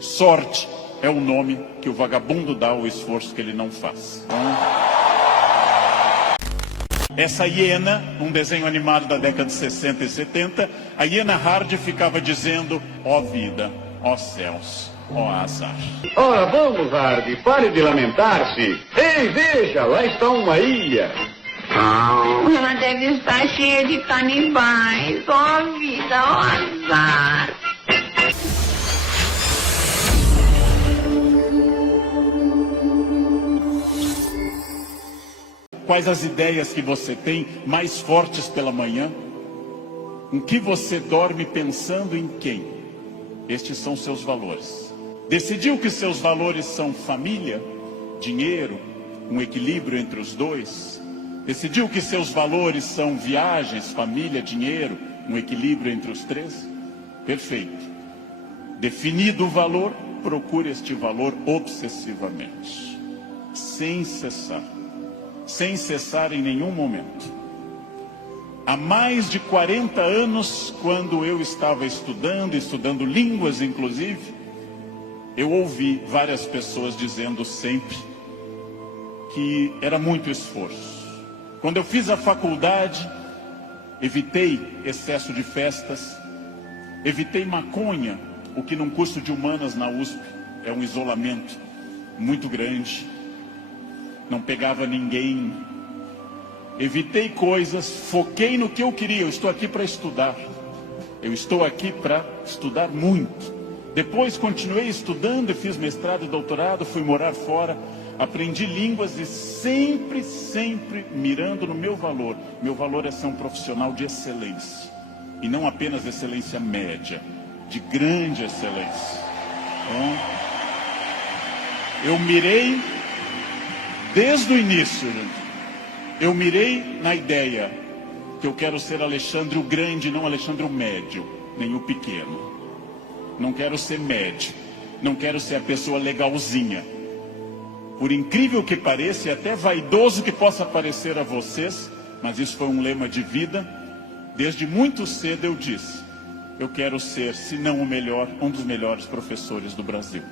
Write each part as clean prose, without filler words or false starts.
Sorte é o nome que o vagabundo dá ao esforço que ele não faz. Essa hiena, um desenho animado da década de 60 e 70, a hiena Hard ficava dizendo: ó vida, ó céus, ó azar. Ora, vamos, Hard, pare de lamentar-se. Ei, veja, lá está uma ilha. Ela deve estar cheia de canibais. Ó vida, ó azar. Quais as ideias que você tem mais fortes pela manhã? Em que você dorme pensando em quem? Estes são seus valores. Decidiu que seus valores são família, dinheiro, um equilíbrio entre os dois? Decidiu que seus valores são viagens, família, dinheiro, um equilíbrio entre os três? Perfeito. Definido o valor, procure este valor obsessivamente, sem cessar. Sem cessar em nenhum momento. Há mais de 40 anos, quando eu estava estudando línguas inclusive, eu ouvi várias pessoas dizendo sempre que era muito esforço. Quando eu fiz a faculdade, evitei excesso de festas, evitei maconha, o que num curso de humanas na USP é um isolamento muito grande. Não pegava ninguém, evitei coisas, foquei no que eu queria. Eu estou aqui para estudar, eu estou aqui para estudar muito. Depois continuei estudando e fiz mestrado e doutorado, fui morar fora, aprendi línguas e sempre mirando no meu valor. Meu valor é ser um profissional de excelência, e não apenas excelência média, de grande excelência. Então, eu mirei desde o início, eu mirei na ideia que eu quero ser Alexandre o Grande, não Alexandre o Médio, nem o Pequeno. Não quero ser médio, não quero ser a pessoa legalzinha. Por incrível que pareça, e até vaidoso que possa parecer a vocês, mas isso foi um lema de vida. Desde muito cedo eu disse: eu quero ser, se não o melhor, um dos melhores professores do Brasil.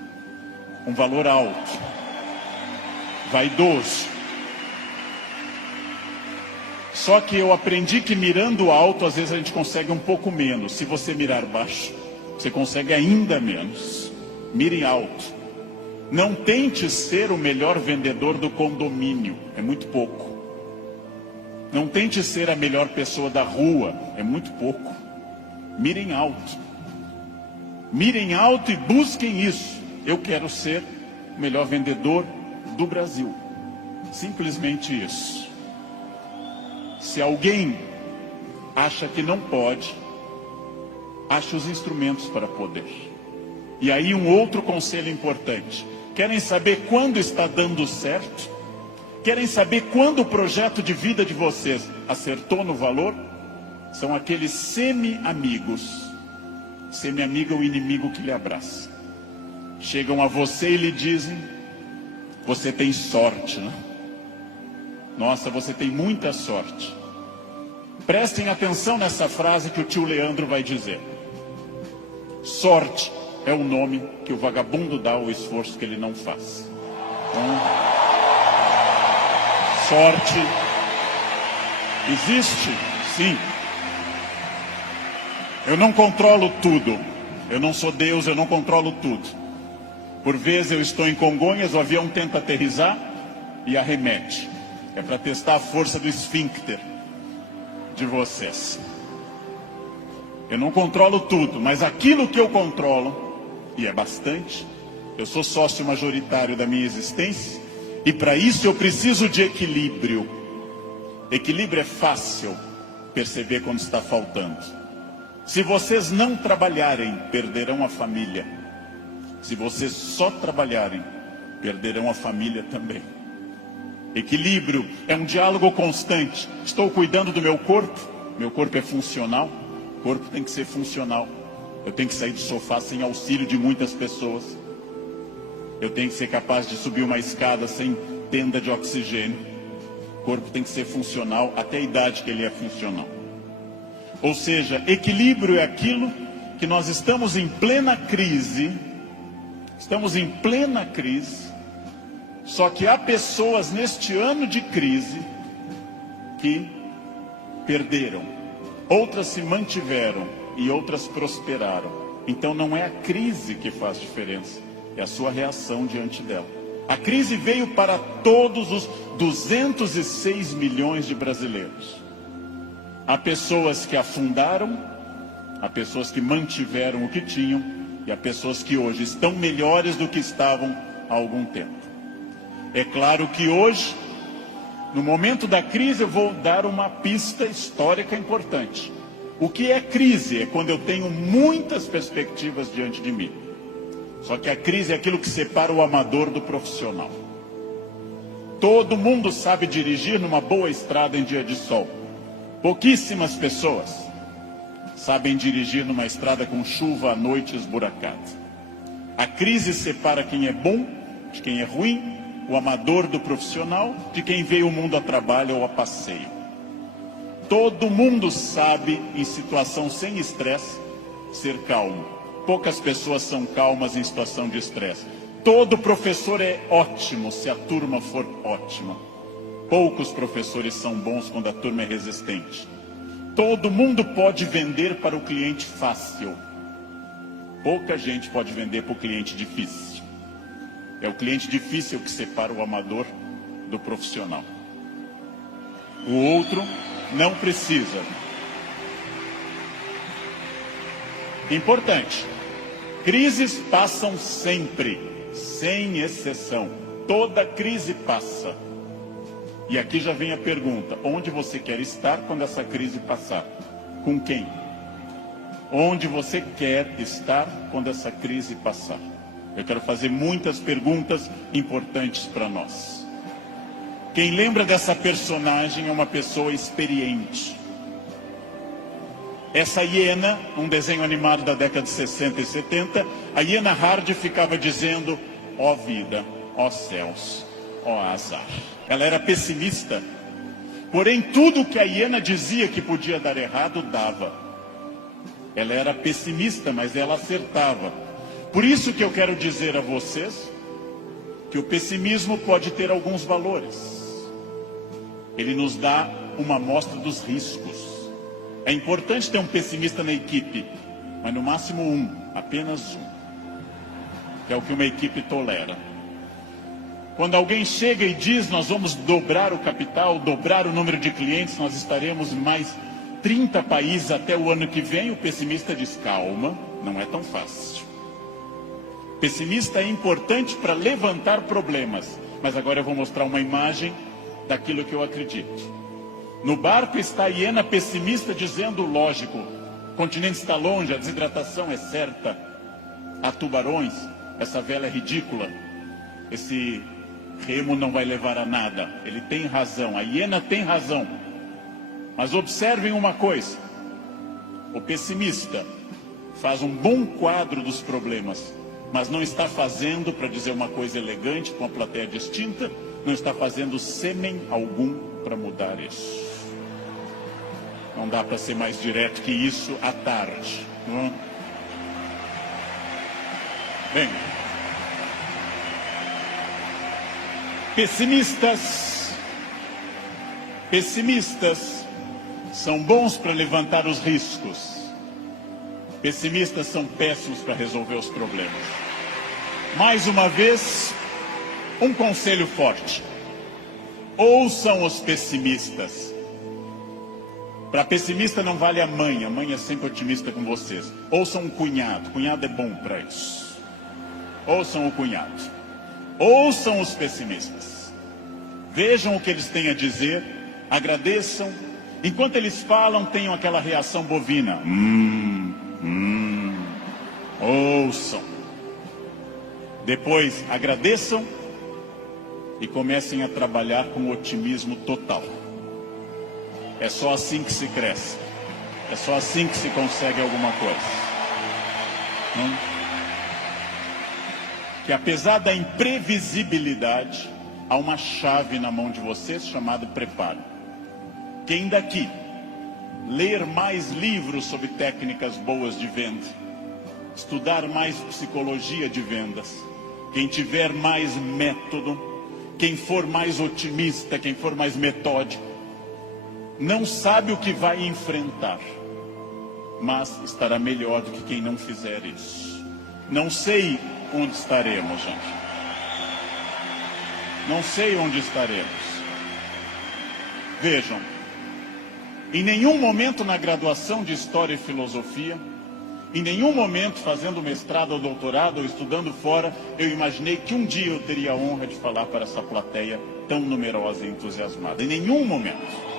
Um valor alto, vaidoso. Só que eu aprendi que mirando alto, às vezes a gente consegue um pouco menos. Se você mirar baixo, você consegue ainda menos. Mire alto. Não tente ser o melhor vendedor do condomínio, é muito pouco. Não tente ser a melhor pessoa da rua, é muito pouco. Mirem alto. Mirem alto e busquem isso. Eu quero ser o melhor vendedor do Brasil. Simplesmente isso. Se alguém acha que não pode, ache os instrumentos para poder. E aí um outro conselho importante: querem saber quando está dando certo? Querem saber quando o projeto de vida de vocês acertou no valor? São aqueles semi-amigos. Semi-amigo é o inimigo que lhe abraça. Chegam a você e lhe dizem: você tem sorte, né? Nossa, você tem muita sorte. Prestem atenção nessa frase que o tio Leandro vai dizer. Sorte é o nome que o vagabundo dá ao esforço que ele não faz. Então, sorte existe, sim. Eu não controlo tudo. Eu não sou Deus, eu não controlo tudo. Por vezes eu estou em Congonhas, o avião tenta aterrissar e arremete. É para testar a força do esfíncter de vocês. Eu não controlo tudo, mas aquilo que eu controlo, e é bastante, eu sou sócio majoritário da minha existência, e para isso eu preciso de equilíbrio. Equilíbrio é fácil perceber quando está faltando. Se vocês não trabalharem, perderão a família. Se vocês só trabalharem, perderão a família também. Equilíbrio é um diálogo constante. Estou cuidando do meu corpo é funcional, o corpo tem que ser funcional. Eu tenho que sair do sofá sem auxílio de muitas pessoas. Eu tenho que ser capaz de subir uma escada sem tenda de oxigênio. O corpo tem que ser funcional até a idade que ele é funcional. Ou seja, equilíbrio é aquilo que nós estamos em plena crise Estamos em plena crise, só que há pessoas neste ano de crise que perderam, outras se mantiveram e outras prosperaram. Então não é a crise que faz diferença, é a sua reação diante dela. A crise veio para todos os 206 milhões de brasileiros. Há pessoas que afundaram, há pessoas que mantiveram o que tinham e há pessoas que hoje estão melhores do que estavam há algum tempo. É claro que hoje, no momento da crise, eu vou dar uma pista histórica importante. O que é crise? É quando eu tenho muitas perspectivas diante de mim. Só que a crise é aquilo que separa o amador do profissional. Todo mundo sabe dirigir numa boa estrada em dia de sol. Pouquíssimas pessoas sabem dirigir numa estrada com chuva à noite esburacada. A crise separa quem é bom de quem é ruim, o amador do profissional, de quem veio o mundo a trabalho ou a passeio. Todo mundo sabe, em situação sem estresse, ser calmo. Poucas pessoas são calmas em situação de estresse. Todo professor é ótimo se a turma for ótima. Poucos professores são bons quando a turma é resistente. Todo mundo pode vender para o cliente fácil. Pouca gente pode vender para o cliente difícil. É o cliente difícil que separa o amador do profissional. O outro não precisa. Importante. Crises passam sempre, sem exceção. Toda crise passa. E aqui já vem a pergunta: onde você quer estar quando essa crise passar? Com quem? Onde você quer estar quando essa crise passar? Eu quero fazer muitas perguntas importantes para nós. Quem lembra dessa personagem é uma pessoa experiente. Essa hiena, um desenho animado da década de 60 e 70, a hiena Hard ficava dizendo: ó vida, ó céus, ó azar. Ela era pessimista, porém tudo que a hiena dizia que podia dar errado, dava. Ela era pessimista, mas ela acertava. Por isso que eu quero dizer a vocês que o pessimismo pode ter alguns valores. Ele nos dá uma amostra dos riscos. É importante ter um pessimista na equipe, mas no máximo um, apenas um. Que é o que uma equipe tolera. Quando alguém chega e diz: nós vamos dobrar o capital, dobrar o número de clientes, nós estaremos em mais 30 países até o ano que vem, o pessimista diz: calma, não é tão fácil. Pessimista é importante para levantar problemas, mas agora eu vou mostrar uma imagem daquilo que eu acredito. No barco está a hiena pessimista dizendo: lógico, o continente está longe, a desidratação é certa, há tubarões, essa vela é ridícula, esse remo não vai levar a nada. Ele tem razão, a hiena tem razão. Mas observem uma coisa: o pessimista faz um bom quadro dos problemas, mas não está fazendo, para dizer uma coisa elegante com a plateia distinta, não está fazendo sêmen algum para mudar isso. Não dá para ser mais direto que isso à tarde, não é? Bem, pessimistas são bons para levantar os riscos. Pessimistas são péssimos para resolver os problemas. Mais uma vez, um conselho forte: ouçam os pessimistas. Para pessimista não vale a mãe é sempre otimista com vocês. Ouçam um cunhado é bom para isso. Ouçam o cunhado. Ouçam os pessimistas. Vejam o que eles têm a dizer, agradeçam. Enquanto eles falam, tenham aquela reação bovina. Ouçam. Depois agradeçam e comecem a trabalhar com otimismo total. É só assim que se cresce. É só assim que se consegue alguma coisa. Que apesar da imprevisibilidade, há uma chave na mão de vocês chamada preparo. Quem daqui ler mais livros sobre técnicas boas de venda? estudar mais psicologia de vendas, quem tiver mais método, quem for mais otimista, quem for mais metódico, não sabe o que vai enfrentar, mas estará melhor do que quem não fizer isso. Não sei onde estaremos, gente. Não sei onde estaremos. Vejam, em nenhum momento na graduação de História e Filosofia, em nenhum momento fazendo mestrado ou doutorado ou estudando fora, eu imaginei que um dia eu teria a honra de falar para essa plateia tão numerosa e entusiasmada. Em nenhum momento.